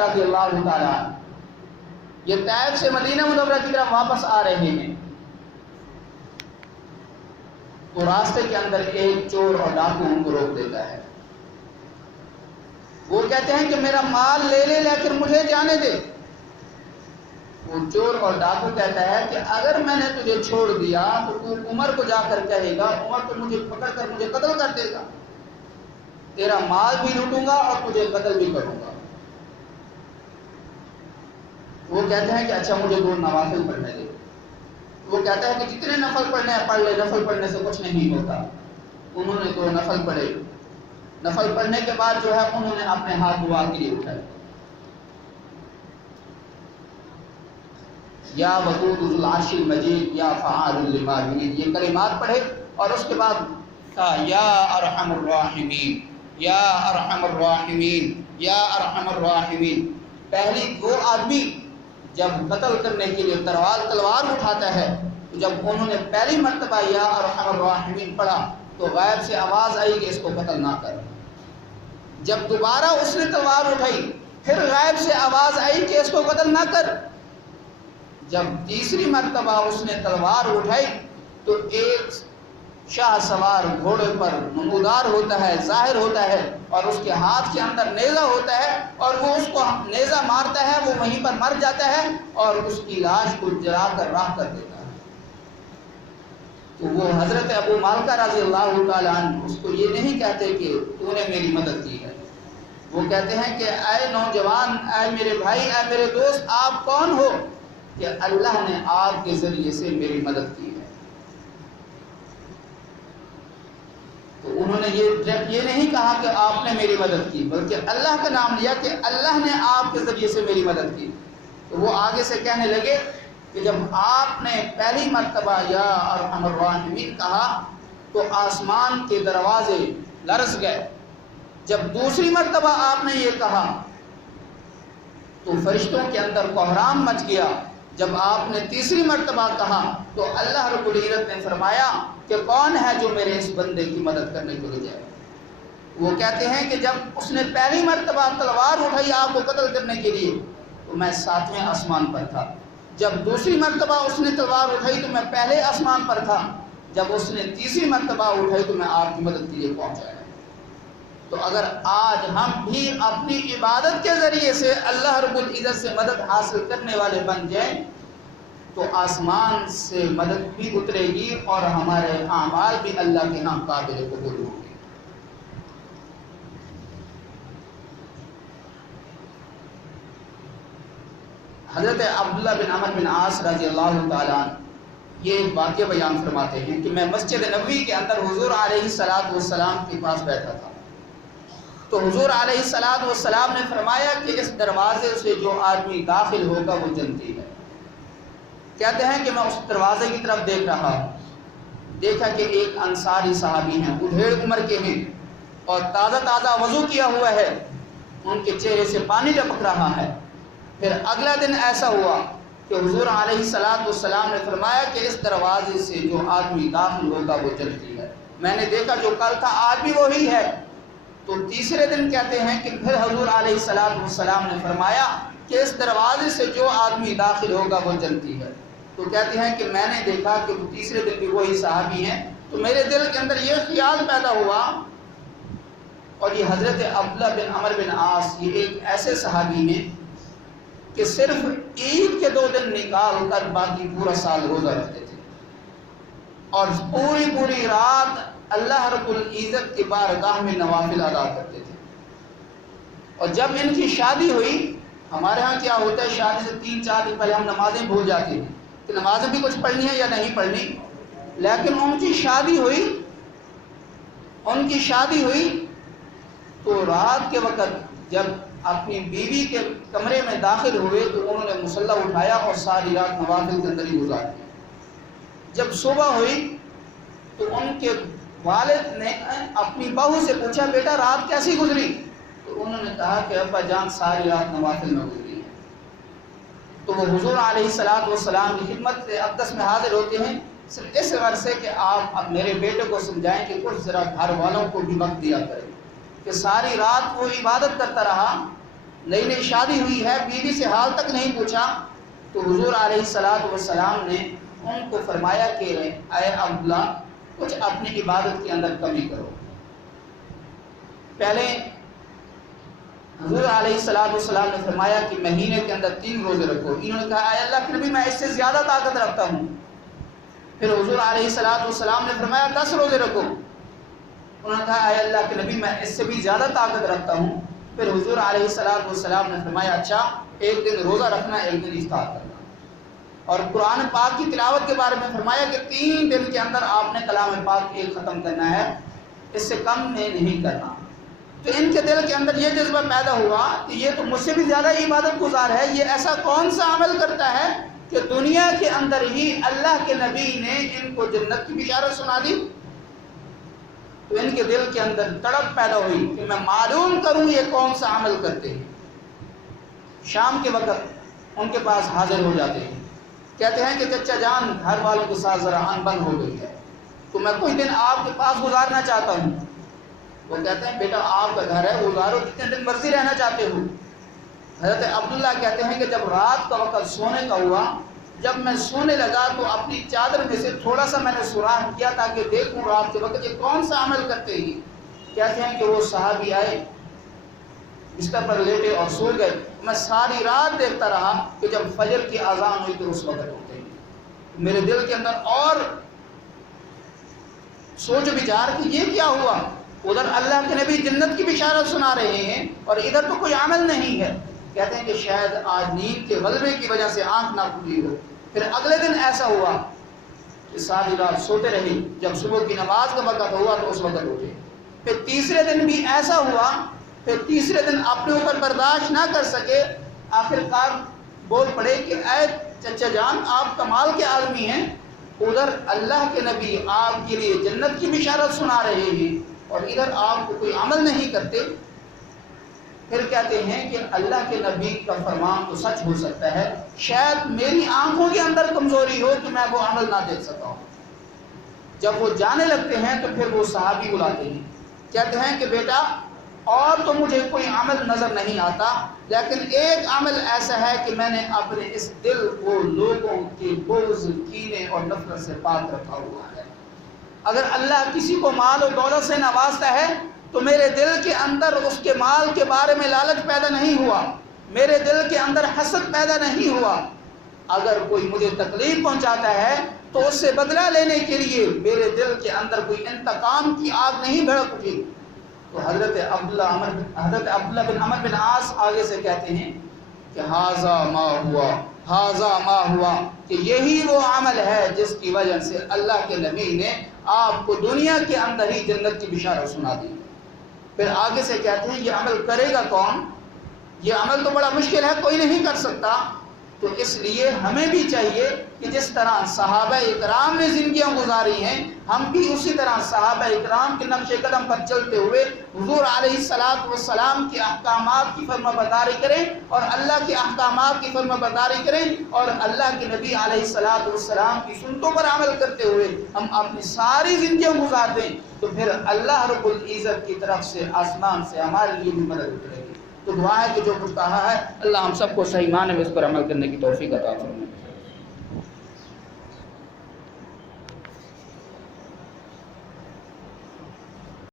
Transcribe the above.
رضی اللہ تعالیٰ عنہ، یہ طائف سے مدینہ منورہ کی طرف واپس آ رہے ہیں، تو راستے کے اندر ایک چور اور ڈاکو ان کو روک دیتا ہے۔ وہ کہتے ہیں کہ میرا مال لے لے لیکن مجھے جانے دے۔ وہ چور اور ڈاکو کہتا ہے کہ اگر میں نے تجھے چھوڑ دیا تو تو عمر کو جا کر کہے گا، عمر تو مجھے پکڑ کر مجھے قتل کر دے گا، تیرا مال بھی لوٹوں گا اور تجھے قتل بھی کروں گا۔ وہ کہتے ہیں کہ اچھا مجھے 2 نوافل پڑھنے دے۔ وہ کہتا ہے کہ جتنے نفل پڑھنے ہیں پڑھ لے، نفل پڑھنے سے کچھ نہیں ہوتا۔ انہوں نے 2 نفل پڑھے۔ نفل پڑھنے کے بعد جو ہے انہوں نے اپنے ہاتھ دعا کے لیے اٹھائے، یا ودود ذو العرش المجید یا فعال لما یرید، یہ کلمات پڑھے اور اس کے بعد کہا یا ارحم الراحمین یا ارحم الراحمین یا ارحم الراحمین۔ پہلی وہ آدمی جب قتل کرنے کے لیے تلوار اٹھاتا ہے، تو جب انہوں نے پہلی مرتبہ یا ارحم الراحمین پڑھا تو غیب سے آواز آئی کہ اس کو قتل نہ کر۔ جب دوبارہ اس نے تلوار اٹھائی پھر غیب سے آواز آئی کہ اس کو قتل نہ کر۔ جب تیسری مرتبہ اس نے تلوار اٹھائی تو ایک شاہ سوار گھوڑے پر نمودار ہوتا ہے، ظاہر ہوتا ہے، اور اس کے ہاتھ کے اندر نیزہ ہوتا ہے، اور وہ اس کو نیزہ مارتا ہے، وہ وہیں پر مر جاتا ہے اور اس کی لاش کو جلا کر راہ کر دیتا ہے۔ تو وہ حضرت ابو مالکہ رضی اللہ تعالیٰ عنہ اس کو یہ نہیں کہتے کہ تو نے میری مدد کی ہے، وہ کہتے ہیں کہ اے نوجوان، اے میرے بھائی، اے میرے دوست، آپ کون ہو کہ اللہ نے آپ کے ذریعے سے میری مدد کی ہے۔ تو انہوں نے یہ نہیں کہا کہ آپ نے میری مدد کی، بلکہ اللہ کا نام لیا کہ اللہ نے آپ کے ذریعے سے میری مدد کی۔ تو وہ آگے سے کہنے لگے کہ جب آپ نے پہلی مرتبہ یا ارحم الراحمین کہا تو آسمان کے دروازے لرز گئے، جب دوسری مرتبہ آپ نے یہ کہا تو فرشتوں کے اندر کوہرام مچ گیا، جب آپ نے تیسری مرتبہ کہا تو اللہ رب العزت نے فرمایا کہ کون ہے جو میرے اس بندے کی مدد کرنے کے لیے جائے۔ وہ کہتے ہیں کہ جب اس نے پہلی مرتبہ تلوار اٹھائی آپ کو قتل کرنے کے لیے تو میں 7ویں آسمان پر تھا، جب دوسری مرتبہ اس نے تلوار اٹھائی تو میں پہلے آسمان پر تھا، جب اس نے تیسری مرتبہ اٹھائی تو میں آپ کی مدد کے لیے پہنچا۔ تو اگر آج ہم بھی اپنی عبادت کے ذریعے سے اللہ رب العزت سے مدد حاصل کرنے والے بن جائیں تو آسمان سے مدد بھی اترے گی اور ہمارے اعمال بھی اللہ کے ہاں قابل قبول ہوں گے۔ حضرت عبداللہ بن عمر بن عاص رضی اللہ تعالیٰ عنہ یہ ایک واقعہ بیان فرماتے ہیں کہ میں مسجد نبوی کے اندر حضور علیہ الصلوۃ والسلام کے پاس بیٹھا تھا، تو حضور علیہ الصلوۃ والسلام نے فرمایا کہ اس دروازے سے جو آدمی داخل ہوگا وہ جنتی ہے۔ کہتے ہیں کہ میں اس دروازے کی طرف دیکھ رہا، دیکھا کہ ایک انصاری صحابی ہیں، ادھیڑ عمر کے ہیں اور تازہ وضو کیا ہوا ہے، ان کے چہرے سے پانی ٹپک رہا ہے۔ پھر اگلا دن ایسا ہوا کہ حضور علیہ الصلوۃ والسلام نے فرمایا کہ اس دروازے سے جو آدمی داخل ہوگا وہ جنتی ہے۔ میں نے دیکھا جو کل تھا آج بھی وہی ہے۔ تو تیسرے دن کہتے ہیں کہ پھر حضور علیہ الصلوۃ والسلام نے فرمایا کہ اس دروازے سے جو آدمی داخل ہوگا وہ جنتی ہے۔ تو کہتے ہیں کہ میں نے دیکھا کہ تیسرے دن بھی وہی صحابی ہیں، تو میرے دل کے اندر یہ خیال پیدا ہوا، اور یہ حضرت عبداللہ بن عمر بن عاص یہ ایک ایسے صحابی ہیں کہ صرف عید کے 2 دن نکال کر باقی پورا سال روزہ رکھتے تھے اور پوری رات اللہ رب العزت کی بارگاہ میں نوافل ادا کرتے تھے۔ اور جب ان کی شادی ہوئی، ہمارے ہاں کیا ہوتا ہے شادی سے 3-4 دن پہلے ہم نمازیں بھول جاتے ہیں کہ نمازیں بھی کچھ پڑھنی ہے یا نہیں پڑھنی، لیکن ان کی شادی ہوئی تو رات کے وقت جب اپنی بیوی کے کمرے میں داخل ہوئے تو انہوں نے مصلی اٹھایا اور ساری رات نوافل کے اندر ہی گزار دی۔ جب صبح ہوئی تو ان کے والد نے اپنی بہو سے پوچھا بیٹا رات کیسی گزری؟ تو انہوں نے کہا کہ ابا جان ساری رات نوافل میں گزری ہے۔ تو وہ حضور علیہ الصلوۃ والسلام کی خدمت اقدس میں حاضر ہوتے ہیں صرف اس غرض سے کہ آپ میرے بیٹے کو سمجھائیں کہ کچھ ذرا گھر والوں کو بھی وقت دیا کریں، کہ ساری رات وہ عبادت کرتا رہا نئی نئی شادی ہوئی ہے، بیوی سے حال تک نہیں پوچھا، تو حضور علیہ السلام نے ان کو فرمایا کہ اے عبداللہ کچھ اپنی عبادت کے اندر کمی کرو۔ پہلے حضور علیہ السلام نے فرمایا کہ مہینے کے اندر 3 روزے رکھو۔ انہوں نے کہا اے اللہ کے نبی میں اس سے زیادہ طاقت رکھتا ہوں۔ پھر حضور علیہ السلام نے فرمایا 10 روزے رکھو۔ انہوں نے کہا اے اللہ کے نبی میں اس سے بھی زیادہ طاقت رکھتا ہوں۔ پھر حضور علیہ السلام نے فرمایا اچھا ایک دن روزہ رکھنا، ایک دن افطار کرنا۔ اور قرآن پاک کی تلاوت کے بارے میں فرمایا کہ 3 دن کے اندر آپ نے کلام پاک ایک ختم کرنا ہے، اس سے کم میں نہیں کرنا۔ تو ان کے دل کے اندر یہ جذبہ پیدا ہوا کہ یہ تو مجھ سے بھی زیادہ عبادت گزار ہے، یہ ایسا کون سا عمل کرتا ہے کہ دنیا کے اندر ہی اللہ کے نبی نے ان کو جنت کی بشارت سنا دی۔ تو ان کے دل کے اندر تڑپ پیدا ہوئی کہ میں معلوم کروں یہ کون سا عمل کرتے ہیں۔ شام کے وقت ان کے پاس حاضر ہو جاتے ہیں، کہتے ہیں کہ چچا جان گھر والوں کے ساتھ ذرا انبن ہو گئی ہے، تو میں کچھ دن آپ کے پاس گزارنا چاہتا ہوں۔ وہ کہتے ہیں بیٹا آپ کا گھر ہے، گزارو جتنے دن مرضی رہنا چاہتے ہو۔ حضرت عبداللہ کہتے ہیں کہ جب رات کا وقت سونے کا ہوا، جب میں سونے لگا تو اپنی چادر میں سے تھوڑا سا میں نے سوراخ کیا تاکہ دیکھوں رات کے وقت یہ کون سا عمل کرتے ہیں۔ کہتے ہیں کہ وہ صحابی آئے، بستر پر لیٹے اور سو گئے۔ میں ساری رات دیکھتا رہا کہ جب فجر کی اذان ہوئی تو اس وقت اٹھتے ہیں۔ میرے دل کے اندر اور سوچ بچار کہ یہ کیا ہوا، ادھر اللہ کے نبی جنت کی بشارت سنا رہے ہیں اور ادھر تو کوئی عمل نہیں ہے۔ کہتے ہیں کہ شاید آج نیند کے غلبے کی وجہ سے آنکھ نہ کھلی ہو۔ پھر اگلے دن ایسا ہوا کہ ساری رات سوتے رہے، جب صبح کی نماز کا وقت ہوا تو اس وقت اٹھے۔ پھر تیسرے دن بھی ایسا ہوا، پھر تیسرے دن اپنے اوپر برداشت نہ کر سکے، آخر کار بول پڑے کہ اے چچا جان آپ کمال کے آدمی ہیں، ادھر اللہ کے نبی آپ کے لیے جنت کی بشارت سنا رہے ہیں اور ادھر آپ کو کوئی عمل نہیں کرتے۔ پھر کہتے ہیں کہ اللہ کے نبی کا فرمان تو سچ ہو سکتا ہے، شاید میری آنکھوں کے اندر کمزوری ہو کہ میں وہ عمل نہ دیکھ سکتا ہوں۔ جب وہ جانے لگتے ہیں تو پھر وہ صحابی بلاتے ہیں، کہتے ہیں کہ بیٹا اور تو مجھے کوئی عمل نظر نہیں آتا، لیکن ایک عمل ایسا ہے کہ میں نے اپنے اس دل کو لوگوں کے بغض، کینے اور نفرت سے پاک رکھا ہوا ہے۔ اگر اللہ کسی کو مال و دولت سے نوازتا ہے تو میرے دل کے اندر اس کے مال کے بارے میں لالچ پیدا نہیں ہوا، میرے دل کے اندر حسد پیدا نہیں ہوا۔ اگر کوئی مجھے تکلیف پہنچاتا ہے تو اس سے بدلہ لینے کے لیے میرے دل کے اندر کوئی انتقام کی آگ نہیں بھڑک اٹھی۔ تو حضرت عبداللہ بن عمر بن عاص آگے سے کہتے ہیں کہ ہاذا ما ہوا، کہ یہی وہ عمل ہے جس کی وجہ سے اللہ کے نبی نے آپ کو دنیا کے اندر ہی جنت کی بشارت سنا دی۔ پھر آگے سے کہتے ہیں یہ عمل کرے گا کون؟ یہ عمل تو بڑا مشکل ہے، کوئی نہیں کر سکتا۔ تو اس لیے ہمیں بھی چاہیے کہ جس طرح صحابہ اکرام نے زندگیاں گزاری ہیں، ہم بھی اسی طرح صحابہ اکرام کے نقش قدم پر چلتے ہوئے حضور علیہ السلام کے احکامات کی فرما برداری کریں اور اللہ کے احکامات کی فرما برداری کریں اور اللہ کے نبی علیہ السلام کی سنتوں پر عمل کرتے ہوئے ہم اپنی ساری زندگیاں گزار دیں، تو پھر اللہ رب العزت کی طرف سے آسمان سے ہمارے لیے بھی مدد اترے گی۔ تو دعا ہے کہ جو کچھ کہا ہے اللہ ہم سب کو صحیح معنی میں اس پر عمل کرنے کی توفیق عطا فرمائے۔